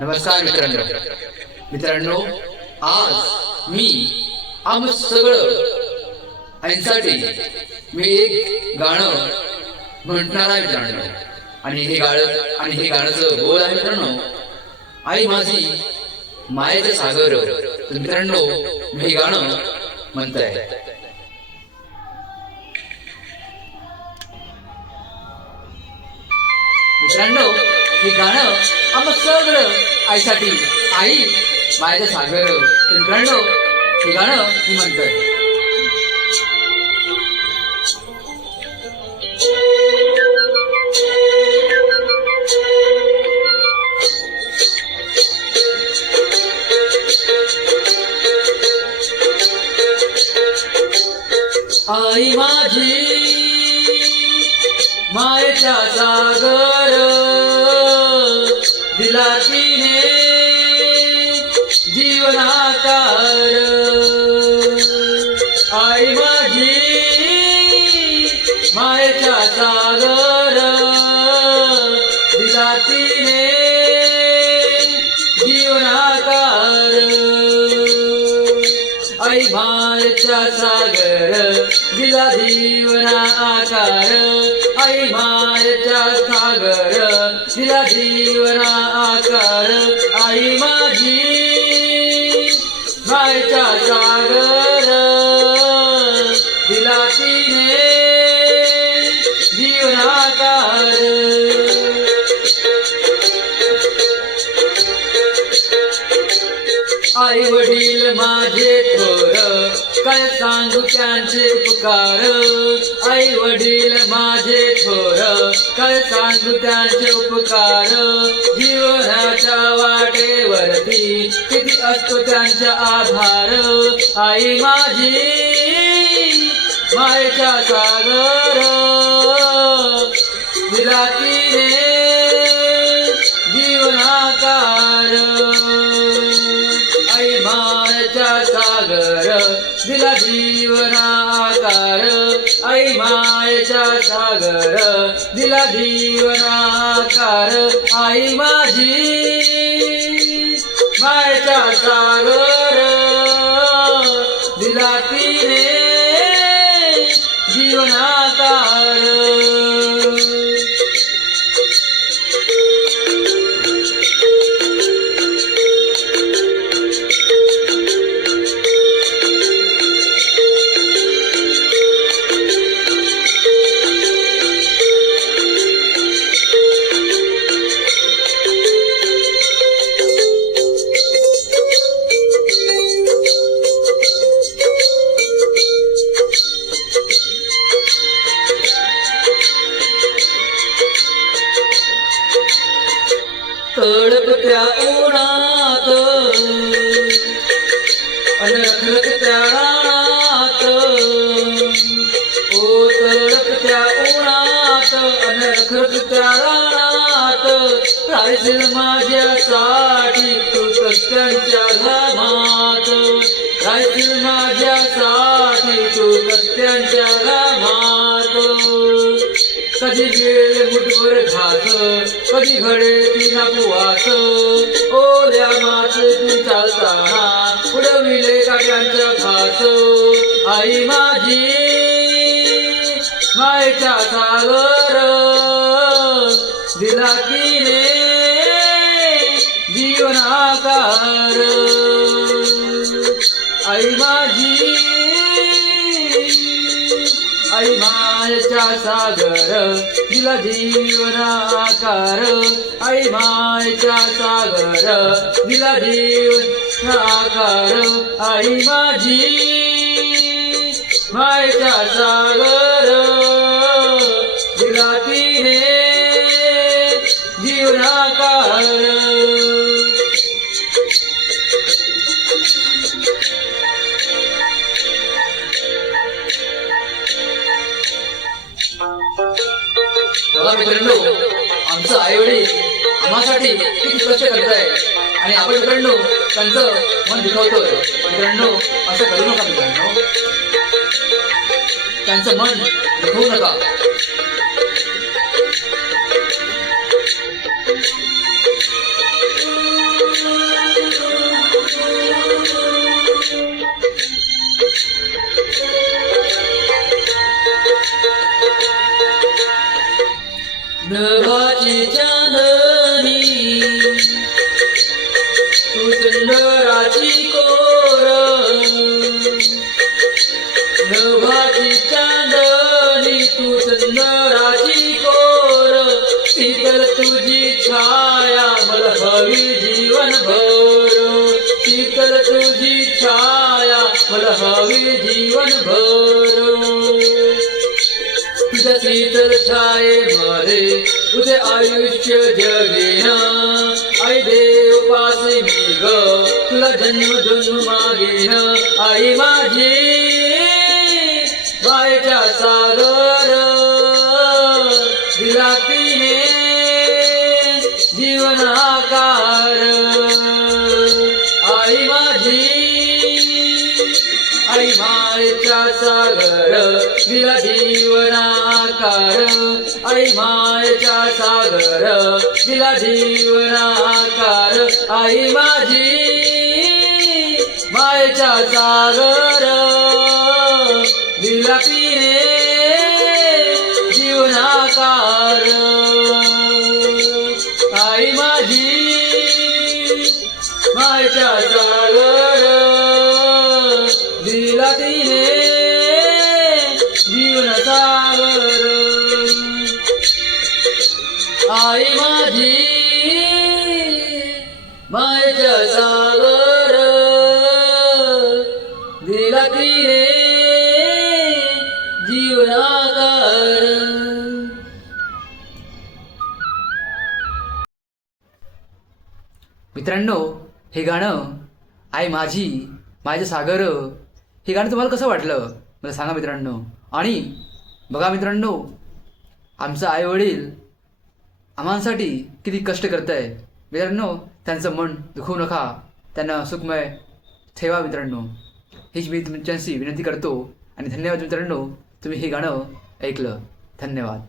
नमस्कार मित्रांनो, आज मी आम सगळं ऐंसाठी मी एक गाणं म्हणणार आहे मित्रांनो. आणि हे गाण्याचं बोल आहे मित्रांनो, आई माझी मायेचं सागर. तर मित्रांनो, मी हे गाणं म्हणताय. मित्रांनो, हे गाणं आम्हा सगळं आईसाठी, आई मायेचं सागर. तर मित्रांनो, हे गाणं मी म्हणतोय. आई माझी मायेचा सागर, दिला तिने जीवनाकार. आई माझी मायेचा सागर, दिला तिने जीवनाकार. आई मायेचा सागर, दिला जीवना आकार. आई मायेचा सागर, दिला जीवना आकार. आई माझी मायेचा सागर, दिला तिने जीवनाकार. आई वडील माझे थोर, काय सांगू त्यांचे उपकार. आई वडील माझे थोर, काय सांगू त्यांचे उपकार. जीवनाच्या वाटेवरती किती असतो त्यांचा आधार. आई माझी मायेचा सागर, दिला तिने जीवनाकार. आई मायेचा सागर, दिला जीवना आकार. आई मायेचा सागर, दिला जीवना आकार. आई माझी मायेचा सागर, दिला तिने जीवनाकार. तडपत्या उन्हात अन रखरखत्या रानात, ओ तडपत्या उन्हात अन रखरखत्या रानात. राहशील माझ्यासाठी तू कष्टांच्या घामात. राहशील माझ्यासाठी तू कष्टांच्या घामात. कधी मिळेल मुठभर घास, कधी घडे तिना पुवास. ओल्या मात तू चालताना उडविले काट्यांचा घास. आई माझी मायेचा सागर, दिला तिने जीवनाकार. आई माझी आई मायेचा सागर, दिला जीवना आकार. आई मायेचा सागर, दिला जीवना आकार. आई माझी मायेचा सागर, दिला तिने जीवनाकार. मित्रांनो, आमचं आई वडील आम्हासाठी किती कष्ट करताय आणि आपण मित्रांनो त्यांचं मन दुखवतोय. मित्रांनो, असं करू नका. मित्रांनो, त्यांचं मन दुखवू नका. नभाची चांदणी तू सुंदराची कोर नभाची चांदणी तू सुंदराची कोर शीतल तुझी छाया मला हवी जीवनभर शीतल तुझी छाया मला हवी जीवनभर तुझ्या शीतल छायेमध्ये तुझे आयुष्य जगेना आई देव पासे मी ग तुला जन्म जन्म मागेन आई माझी मायेच्या सागर दिला तिने जीवन आकार आई माझी आई मायेच्या सागर दिला जीवन आकार आई मायेच्या सागर दिला जीवन आकार आई माझी मायेच्या सागर दिला तिने जीवनाकार आई माझी मायेच्या सागर दिला तिने जीवनसागर आई माझी मायेच्या सागर दिला तिने जीवनाकार. मित्रांनो, हे गाणं आई माझी माझ्या सागर हे गाणं तुम्हाला कसं वाटलं मला सांगा मित्रांनो. आणि बघा मित्रांनो, आमचं आईवडील आम्हांसाठी किती कष्ट करत आहे मित्रांनो. त्यांचं मन दुखवू नका, त्यांना सुखमय ठेवा मित्रांनो, हीच मी तुमच्याशी विनंती करतो. आणि धन्यवाद मित्रांनो, तुम्ही हे गाणं ऐकलं. धन्यवाद.